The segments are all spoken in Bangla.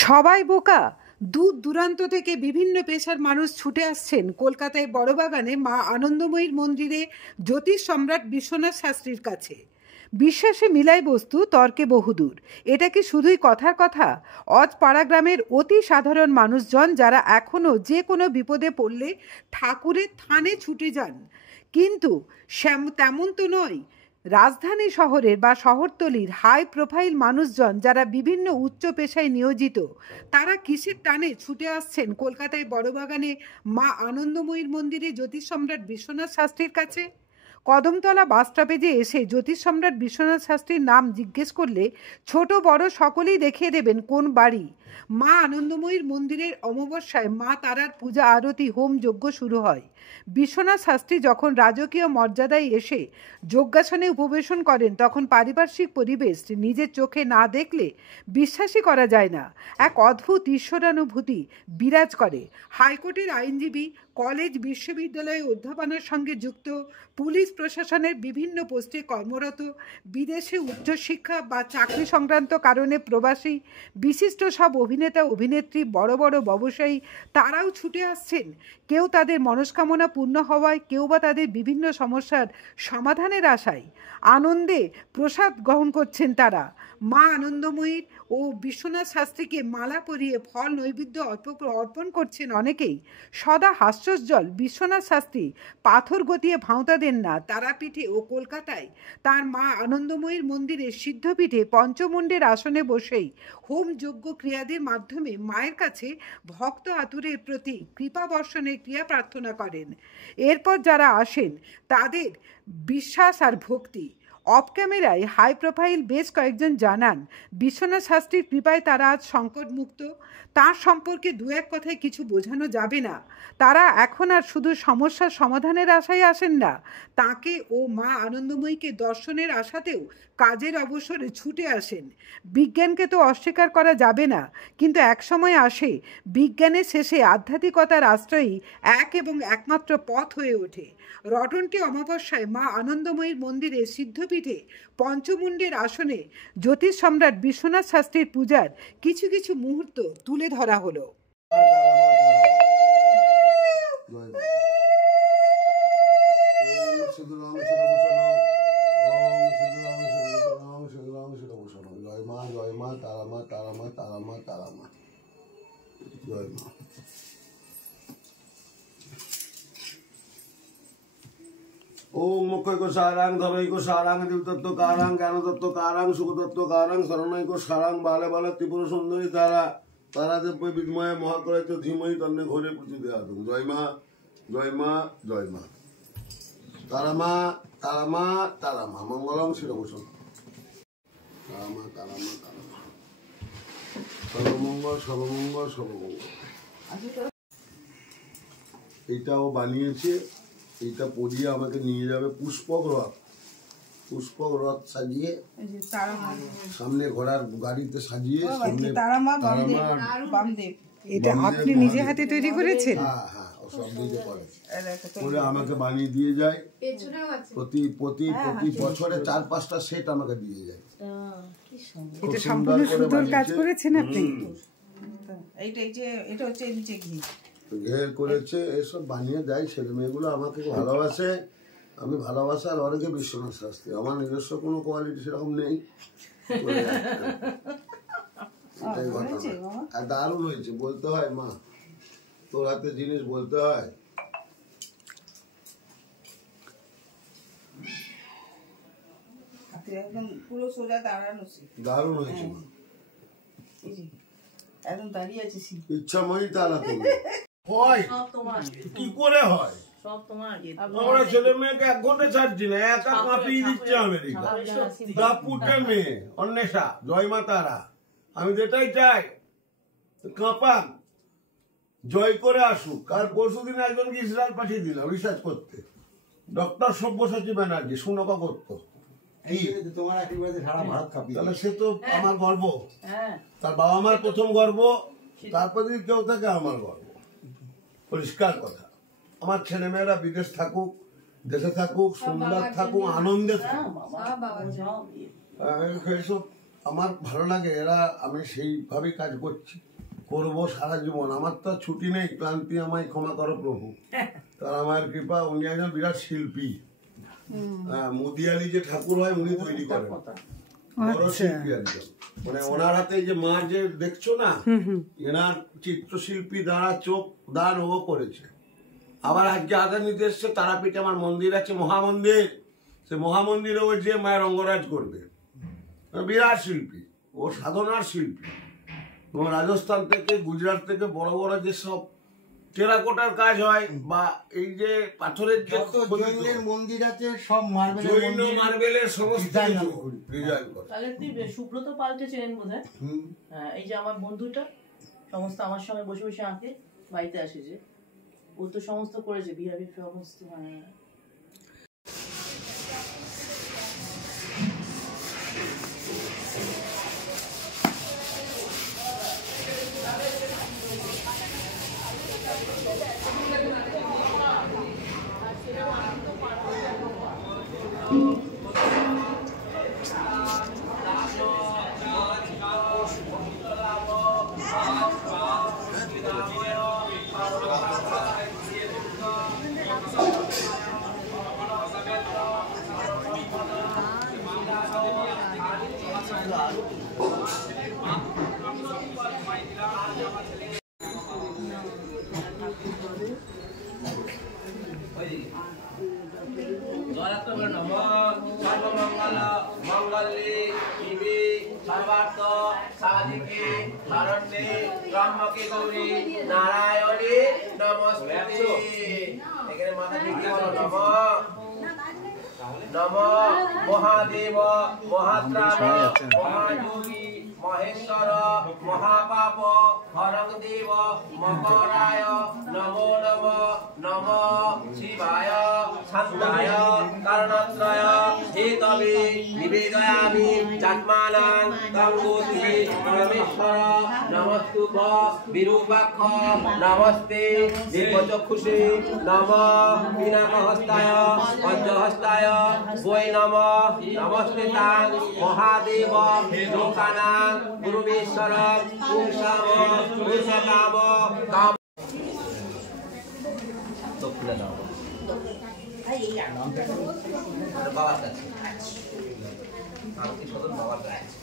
সবাই বোকা। দূর দূরান্ত থেকে বিভিন্ন পেশার মানুষ ছুটে আসছেন কলকাতায় বড়বাগানে মা আনন্দময়ীর মন্দিরে জ্যোতিষ সম্রাট বিশ্বনাথ শাস্ত্রীর কাছে। বিশ্বাসে মিলাই বস্তু, তর্কে বহুদূর। এটা কি শুধুই কথার কথা? অজপাড়া গ্রামের অতি সাধারণ মানুষজন যারা এখনও যে কোনো বিপদে পড়লে ঠাকুরের থানে ছুটে যান, কিন্তু তেমন তো নয়। রাজধানী শহরের বা শহরতলির হাই প্রোফাইল মানুষজন যারা বিভিন্ন উচ্চ পেশায় নিয়োজিত, তারা কিসের টানে ছুটে আসছেন কলকাতায় বড়বাগানে মা আনন্দময়ীর মন্দিরে জ্যোতিষ সম্রাট বিশ্বনাথ শাস্ত্রীর কাছে? কদমতলা বাস স্টপেজে এসে জ্যোতিষ সম্রাট বিশ্বনাথ শাস্ত্রীর নাম জিজ্ঞেস করলে ছোট বড় সকলেই দেখিয়ে দেবেন কোন বাড়ি। মা আনন্দময়ীর মন্দিরের অমাবস্যায় মা তারার পূজা, আরতি, হোম যজ্ঞ শুরু হয়। বিশ্বনাথ শাস্ত্রী যখন রাজকীয় মর্যাদায় এসে যজ্ঞাসনে উপবেশন করেন, তখন পারিপার্শ্বিক পরিবেশ নিজের চোখে না দেখলে বিশ্বাসই করা যায় না। এক অদ্ভুত ঈশ্বরানুভূতি বিরাজ করে। হাইকোর্টের আইনজীবী, কলেজ বিশ্ববিদ্যালয়ে অধ্যাপনার সঙ্গে যুক্ত, পুলিশ প্রশাসনের বিভিন্ন পোস্টে কর্মরত, বিদেশে উচ্চশিক্ষা বা চাকরি সংক্রান্ত কারণে প্রবাসী, বিশিষ্ট সব অভিনেতা অভিনেত্রী, বড় বড় ব্যবসায়ী, তারাও ছুটে আসছেন। কেউ তাদের মনস্কামনা পূর্ণ হওয়ায়, কেউ বা তাদের বিভিন্ন সমস্যার সমাধানের আশায়। আনন্দে প্রসাদ গ্রহণ করছেন তারা। মা আনন্দময়ীর ও বিশ্বনাথ শাস্ত্রীকে মালা পরিয়ে ফল নৈবেদ্য অর্পণ করছেন অনেকেই। সদা হাস্যোজ্জ্বল বিশ্বনাথ শাস্ত্রী পাথর গতিয়ে ভাঁওতা দেন না। তারাপীঠে ও কলকাতায় তার মা আনন্দময়ীর মন্দিরে সিদ্ধপীঠে পঞ্চমুণ্ডের আসনে বসেই হোম যজ্ঞ ক্রিয়াদের মাধ্যমে মায়ের কাছে ভক্ত আতুরের প্রতি কৃপা বর্ষণের ক্রিয়া প্রার্থনা করেন। এরপর যারা আসেন তাদের বিশ্বাস আর ভক্তি। অফ ক্যামেরায় হাই প্রোফাইল বেশ কয়েকজন জানান, বিশ্বনাথ শাস্ত্রীর কৃপায় তারা আজ সংকটমুক্ত। তার সম্পর্কে দু এক কথায় কিছু বোঝানো যাবে না। তারা এখন আর শুধু সমস্যার সমাধানের আশায় আসেন না, তাকে ও মা আনন্দময়ীকে দর্শনের আশাতেও কাজের অবসরে ছুটে আসেন। বিজ্ঞানকে তো অস্বীকার করা যাবে না, কিন্তু একসময় আসে বিজ্ঞানের শেষে আধ্যাত্মিকতার আশ্রয়ই এক এবং একমাত্র পথ হয়ে ওঠে। রটন্টি অমাবস্যায় মা আনন্দময়ীর মন্দিরে সিদ্ধপীঠে পঞ্চমুণ্ডের আসনে জ্যোতিষ সম্রাট বিশ্বনাথ শাস্ত্রীর পূজার কিছু কিছু মুহূর্ত তুলে ধরা হলো। ओम मुख्य सारांग धवई को सारांग दिव तत्व कारांग ज्ञान तत्व कारांग सुख तत्व कारांग शरणय को सारांग बाले बाले त्रिपुर सुंदरी तारा तारा देव विद्मय महाकलय तो धीमहि तन्ने घोरे प्रतिदेहातु जय मां जय मां जय मां तारा मां तारा मां तारा मां मंगलम शिरोभूषण तारा मां तारा मां तारा मां सर्वमंगल सर्वमंगल सर्वमंगल এটাও বানিয়েছে। এটা পরিয়ে আমাকে নিয়ে যাবে পুষ্পক রথ সাজিয়ে সামনে ঘোড়ার গাড়িতে সাজিয়ে সামনে এটা আপনি নিজে হাতে তৈরি করেছেন? হ্যাঁ হ্যাঁ, ও সব নিজে করে আমাকে বানিয়ে দিয়ে যায়। প্রতি বছরে 4-5টা সেট আমাকে দিয়ে যায়। এটা সম্পূর্ণ সুন্দর কাজ করেছেন আপনি। এটা হচ্ছে নিচে ঘি ঘের করেছে, এসব বানিয়ে দেয়। ছেলে মেয়েগুলো আমাকে ভালোবাসে, আমি ভালোবাসার অনেকে বিশ্বনাথ শাস্ত্রী। আমার নিজস্ব কোনো কোয়ালিটি সেরকম নেই। এটাই ঘটনা। আর দারুণ হয়েছে, বলতে হয় মা তোর হাতে জিনিস বলতে হয়। একদম পুরো সোজা দাঁড়ানো, দারুণ হয়েছে মা, একদম দাঁড়িয়ে আছে। ইচ্ছাময়ী তারা হয় কি করে হয়? আমরা ছেলে মেয়েকে 1 ঘন্টা ছাড়ছি না, একা কাঁপিয়ে দিচ্ছে আমেরিকা। দাপুটের মেয়ে অন্বেষা, জয় মা তারা। আমি যেটাই চাই কাঁপাক, জয় করে আসুক। আর পরশুদিন একজনকে ইসরায়েল পাঠিয়ে দিলাম রিসার্চ করতে, ডক্টর সব্যসাচী ব্যানার্জি, সুনকা করতো। তাহলে সে তো আমার গর্ব, তার বাবা মার প্রথম গর্ব, তারপর যদি কেউ থাকে আমার গর্ব। পরিষ্কার কথা। আমার ছেলে মেয়েরা বিদেশ থাকুক, দেশে থাকুক, সুন্দর থাকুক, আনন্দে থাকুক। আমার ভালো লাগে এরা, আমি সেইভাবেই কাজ করব সারা জীবন। আমার তো ছুটি নেই, ক্লান্তি আমায় ক্ষমা করো প্রভু, তার আমার কৃপা। উনি একজন বিরাট শিল্পী। মুদিয়ালি যে ঠাকুর হয় উনি তৈরি করেন, বড় শিল্পী একজন। মানে ওনার হাতে যে মা যে দেখছো না, এনার চিত্রশিল্পী দ্বারা চোখ দান ও করেছে। আবার আজকে আদান নিতে এসছে তারাপীঠে আমার মন্দির আছে, মহামন্দির, সে মহামন্দিরে ও যে মায়ের অঙ্গরাজ করবে। বিরাট শিল্পী, ও সাধনার শিল্পী। এবং রাজস্থান থেকে গুজরাট থেকে বড় বড় যেসব টেরাকোটার কাজ হয় বা এই যে পাথরের যত জৈনের মন্দির আছে সব জৈন মার্বেলের সমস্ত ডিজাইন করে। তাহলে তুই সুব্রত পালকে চেনেন বোধহয়? এই যে আমার বন্ধুটা সমস্ত আমার সঙ্গে বসে বসে আঁকে, বাড়িতে আসে যে, ও তো সমস্ত করেছে বিহারের সমস্ত। নারায়ণী নমস্তে। এখানে মাথা ঢুকিয়ে বলো নম মহাদেব মহাত্রাণ মহাযোগী মহেশ্বর মহাপাপ হরং দেব মকরায় নমো নম নম শিবায় শান্তায় কারণত্রয় হেতবে নিবেদয়ামি চাত্মানাং গঙ্গোতি পরমেশ্বর নমস্তুভ বিরূপাক্ষ নমস্তে দিব্যচক্ষুষে নম পিনাকহস্তায় বজ্রহস্তায় বৈ নম নমস্তে তাং মহাদেব লোকানাং গুরুবেশ্বর পুংসাম পুরুষকাম কাম। দক্ষিণা দাও বাবার কাছে, বাবার কাছে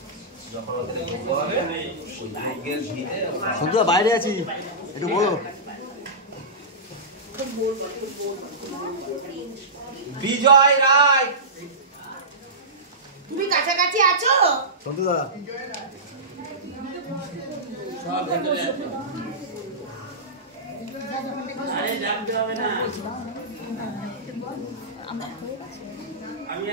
যখন ওদের যোগ্য হবে ওই যজ্ঞের ভিড়ে শুধু বাইরে আছি, একটু বলো। বিজয় রায়, তুমি কাছাকাছি আছো? সন্তু দাদা সব ভেতরে আছে। আরে জানতে হবে না, আমি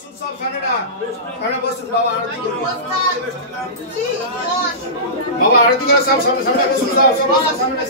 বসুন সব সামনেরা সামনে বসুন বাবা আরতি করুন বাবা আরতি করে সব সামনে সামনে বসুন সব সামনে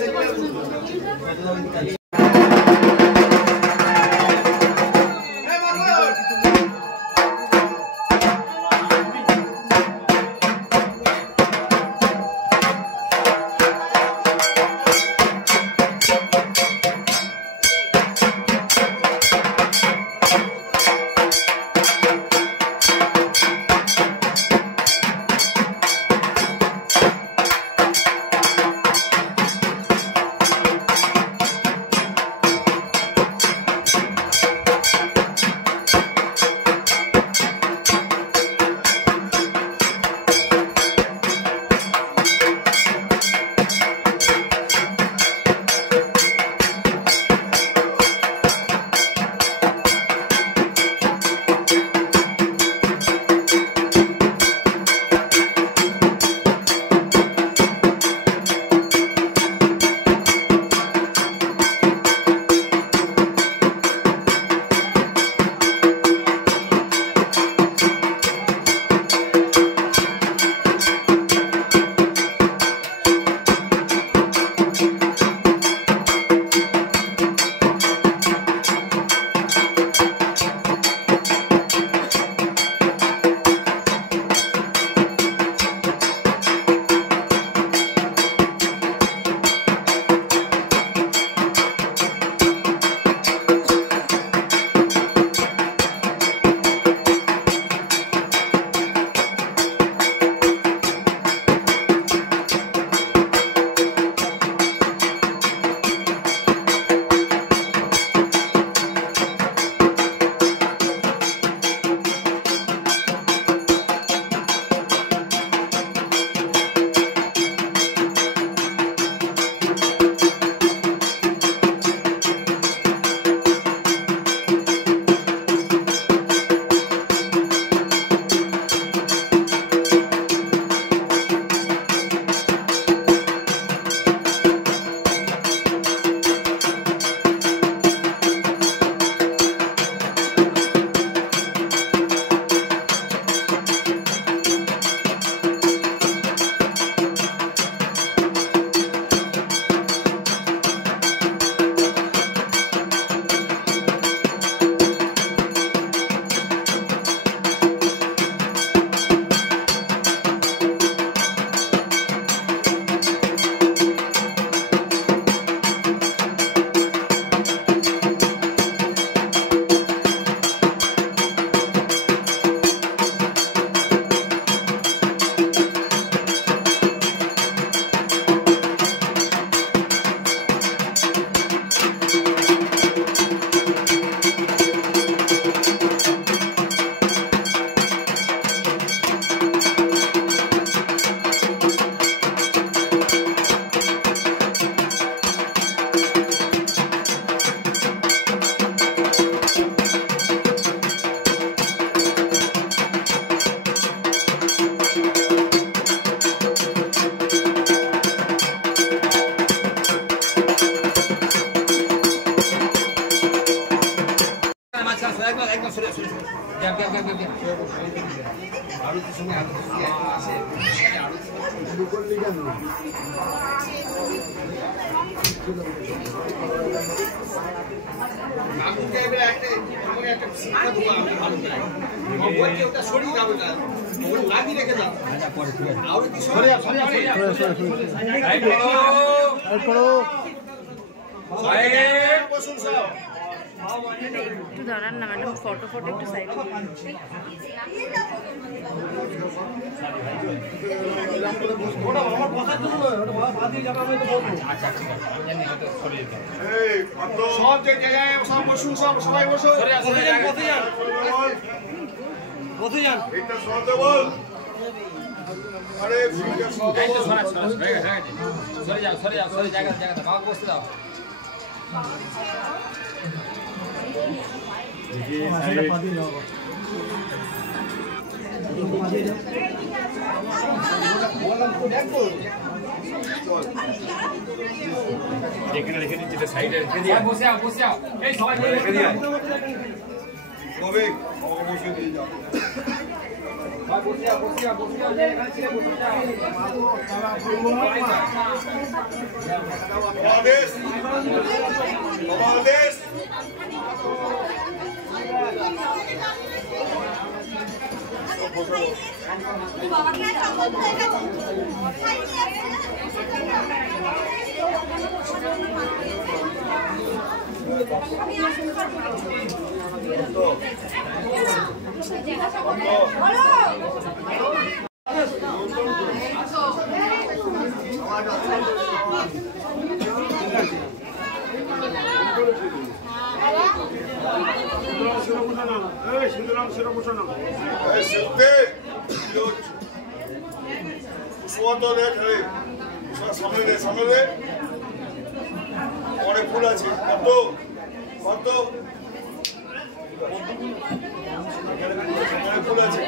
একটু দাঁড়ান না ম্যাডাম, ফটো একটু সাইড সব জায়গায় সব বসুন, সবাই বসুন, বসে যান। এটা সরতে বল। আরে ভিড়টা সরতে বল। সরে যাও জায়গা বাবা বসতে দাও। রেখে নিচ্ছি সাইডে রেখে দিয়ে বসে যাও এই সবাই রেখে দিয়ে কবে অবশ্যই দিয়ে যাও সামনে অনেক ফুল আছে কত কত ফুল আছে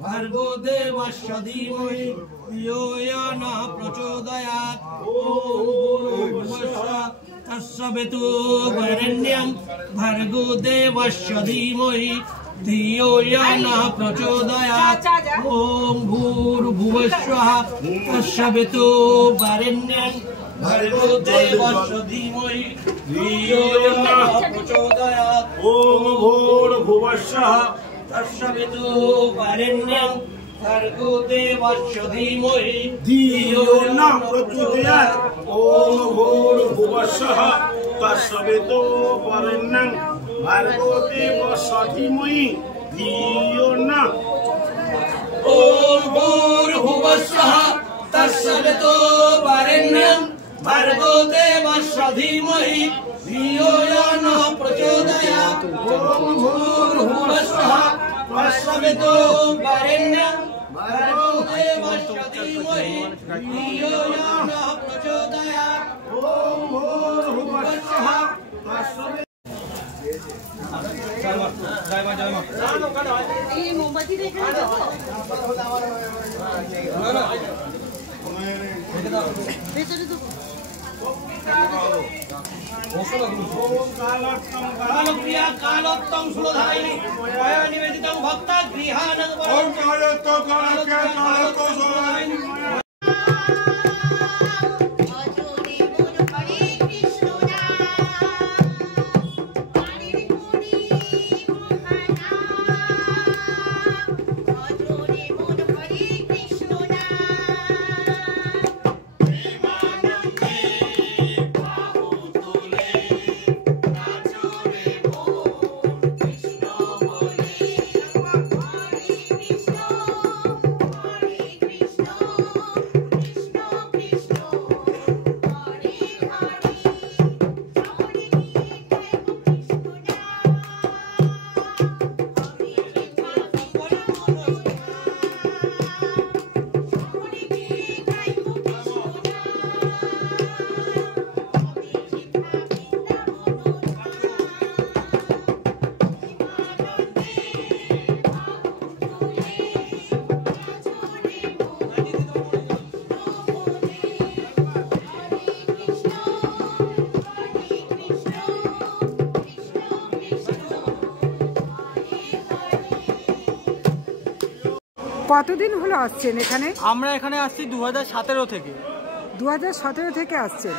भर्गो देवस्य धीमहि धियो यो नः प्रचोदयात् ॐ तत्सवितु वरेण्यं भर्गो देवस्य धीमहि धियो यो नः प्रचोदयात् ॐ भूर्भुवस्वः तत्सवितु वरेण्यं भर्गो देवस्य धीमहि धियो यो नः प्रचोदयात् ॐ भूर्भुवस्वः तत्सवितु वरेण्यं भर्गो देवस्य धीमहि धियो यो नः प्रचोदयात् ॐ भूर्भुवस्वः तत्सवितु वरेण्यं भर्गो देवस्य धीमहि धियो यो नः ॐ भूर्भुवस्वः तत्सवितु वरेण्यं भर्गो देवस्य धीमहि धियो यो नः प्रचोदयात् ॐ भूर्भुवस्वः तत्सवितु वरेण्यं भर्गो देवस्य धीमहि धियो यो नः प्रचोदयात् ॐ भूर्भुवस्वः तत्सवितु मोमबत्ती देख रहे हो? कालप्रिया कालोत्तम सुरधारिणी मया निवेदितं भक्ता गृहानंद কতদিন হলো আসছেন এখানে? আমরা এখানে আসছি 2017 থেকে। 2017 থেকে আসছেন।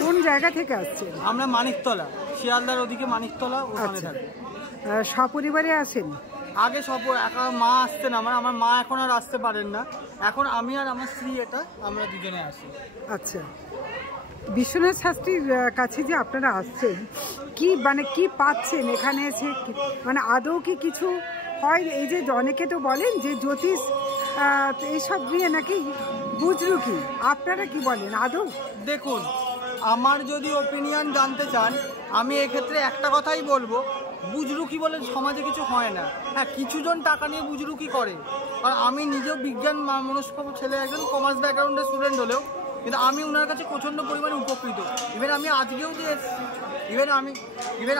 কোন জায়গা থেকে আসছেন? আমরা মানিকতলা, শিয়ালদার ওদিকে মানিকতলা ওখানে থাকি। সপরিবারে আসেন? আগে একা মা আসতেন, আমার মা এখন আর আসতে পারেন না, এখন আমি আর আমার স্ত্রী আমরা দুজনে আসি। আচ্ছা, বিশ্বনাথ শাস্ত্রীর কাছে যে আপনারা আসছেন, কি পাচ্ছেন এখানে এসে? মানে আদৌ কি কিছু হয়? এই যে অনেকে তো বলেন যে জ্যোতিষ এইসব দিয়ে নাকি বুঝলো কি, আপনারা কি বলেন আদৌ? দেখুন, আমার যদি ওপিনিয়ন জানতে চান, আমি এক্ষেত্রে একটা কথাই বলবো, বুজরুকি বলে সমাজে কিছু হয় না। হ্যাঁ, কিছুজন টাকা নিয়ে বুজরুকি করে, আর আমি নিজেও বিজ্ঞান মনস্ক ছেলে, একজন কমার্স ব্যাকগ্রাউন্ডের স্টুডেন্ট হলেও কিন্তু আমি ওনার কাছে প্রচণ্ড পরিমাণে উপকৃত। ইভেন আমি আজকেও যে এসেছি,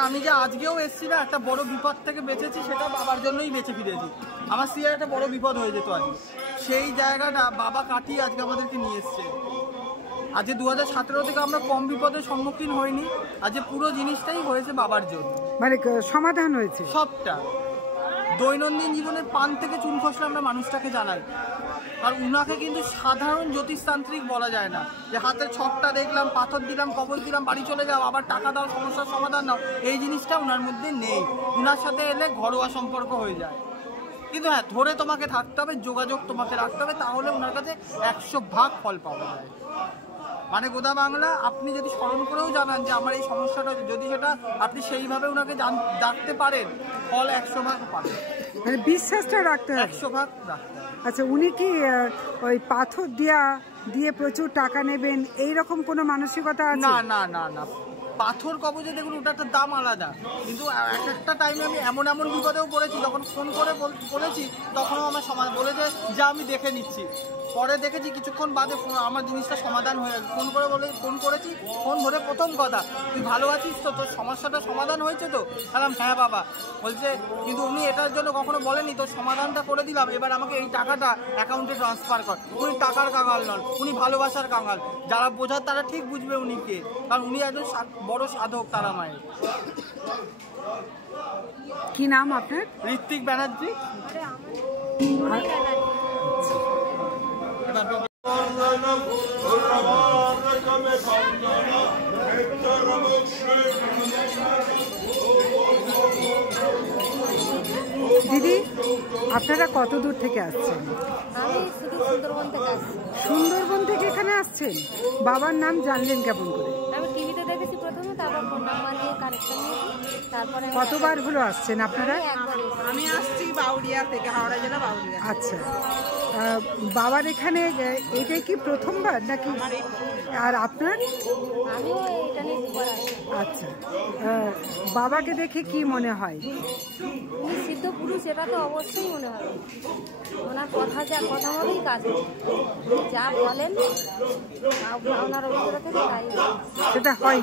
আমি যে আজকেও এসেছি না, একটা বড় বিপদ থেকে বেঁচেছি, সেটা বাবার জন্যই বেঁচে ফিরেছি। আমার স্ত্রীর একটা বড় বিপদ হয়ে যেত আজকে, সেই জায়গাটা বাবা কাটিয়ে আজকে আমাদেরকে নিয়ে এসছে। আজকে 2017 থেকে আমরা কম বিপদের সম্মুখীন হইনি, আজকে পুরো জিনিসটাই হয়েছে বাবার জন্য, মানে সমাধান হয়েছে সবটা। দৈনন্দিন জীবনের পান থেকে চুন খসলে আমরা মানুষটাকে জানাই, আর উনাকে কিন্তু সাধারণ জ্যোতিষতান্ত্রিক বলা যায় না, যে হাতের ছকটা দেখলাম, পাথর দিলাম, কবজ দিলাম, বাড়ি চলে যাও, আবার টাকা দাও, সমস্যার সমাধান নাও, এই জিনিসটা উনার মধ্যে নেই। উনার সাথে এলে ঘরোয়া সম্পর্ক হয়ে যায়, কিন্তু হ্যাঁ, ধরে তোমাকে থাকতে হবে, যোগাযোগ তোমাকে রাখতে হবে, তাহলে ওনার কাছে 100 ভাগ ফল পাওয়া যায়। মানে গোদা বাংলা আপনি যদি স্মরণ করেও জানান যে আমার এই সমস্যাটা, যদি সেটা আপনি সেইভাবে ওনাকে ডাকতে পারেন, ফল 100 ভাগ পাবেন। মানে বিশ্বাসটা রাখতে হবে, 100 ভাগ রাখতে হবে। আচ্ছা, উনি কি ওই পাথর দিয়ে প্রচুর টাকা নেবেন, এইরকম কোনো মানসিকতা আছে? না না না না, পাথর কবজে দেখুন ওটা একটা দাম আলাদা, কিন্তু একটা টাইমে আমি এমন বিপদেও পড়েছি, যখন ফোন করে বলেছি তখনও আমার সমাজ বলেছে যা আমি দেখে নিচ্ছি। পরে দেখেছি কিছুক্ষণ বাদে আমার জিনিসটা সমাধান হয়ে গেছে। ফোন করেছি, ফোন ধরে প্রথম কথা, তুই ভালো আছিস তো, তোর সমস্যাটা সমাধান হয়েছে তো? বললাম হ্যাঁ বাবা। বলছে কিন্তু উনি এটার জন্য কখনো বলেনি তোর সমাধানটা করে দিলাম, এবার আমাকে এই টাকাটা অ্যাকাউন্টে ট্রান্সফার কর। উনি টাকার কাঙাল নন, উনি ভালোবাসার কাঙাল। যারা বোঝার তারা ঠিক বুঝবে উনি কে, কারণ উনি একজন বড় সাধক তারা মায়ের। কি নাম আপনার? ঋত্বিক ব্যানার্জি। দিদি, আপনারা কত দূর থেকে আসছেন? আমি শুধু সুন্দরবন থেকে আসছি। সুন্দরবন থেকে এখানে আসছেন? বাবার নাম জানলেন কেমন করে? আমি টিভিতে দেখেছি প্রথমে, তারপর ফোন নাম্বার নিয়ে কানেকশন নিয়েছি, তারপরে কতবার হলো আসছেন আপনারা? আমি আসছি বাউরিয়া থেকে, হাওড়া জেলা বাউরিয়া। আচ্ছা, বাবার এখানে এটাই কি প্রথমবার নাকি? আর আপনার? আমিও এটা নিয়ে দুবার আসছি। আচ্ছা, বাবাকে দেখে কি মনে হয়? উনি সিদ্ধ পুরুষ, এটা তো অবশ্যই মনে হবে। ওনার কথা মতোই কাজ হবে, যা বলেন ওনার অভিজ্ঞতা থেকে তাই সেটা হয়।